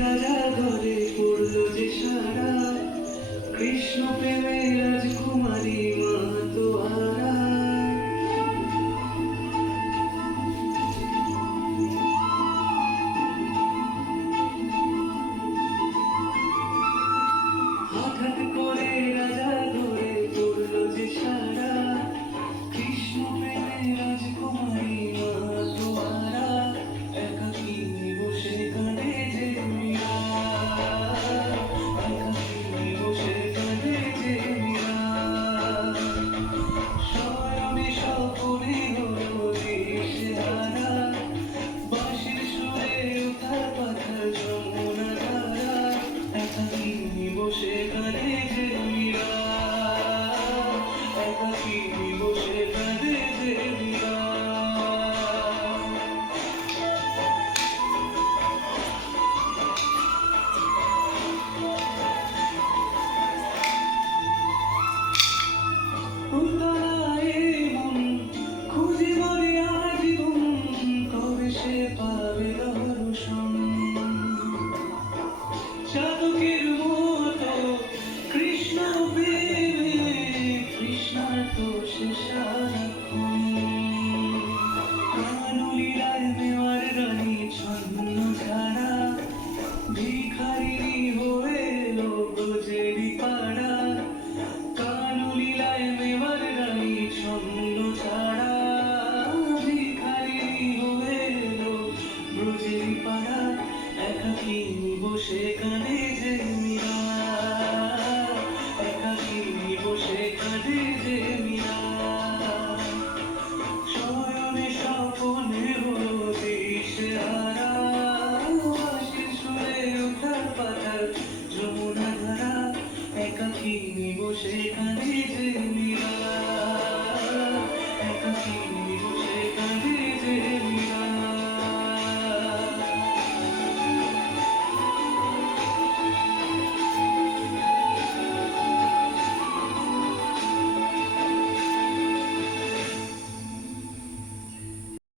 রাজা ঘরে পড়লো যে সারা, কৃষ্ণ প্রেমে রাজকুমারী মাতোয়ারা। হঠাৎ করে রাজা ঘরে পড়লো যে সারা, কৃষ্ণ প্রেমে রাজকুমারী মাতোয়ারা। একাকী বসে কাঁদে যে মীরা, একাকী বসে কাঁদে যে মীরা। শয়নে সকলে হলো দিশেহারা, বাঁশির সুরে ওঠা পাখার যমুনা ধারা। একাকী বসে কাঁদে যে মীরা, একাকী বসে কাঁদে যে মীরা।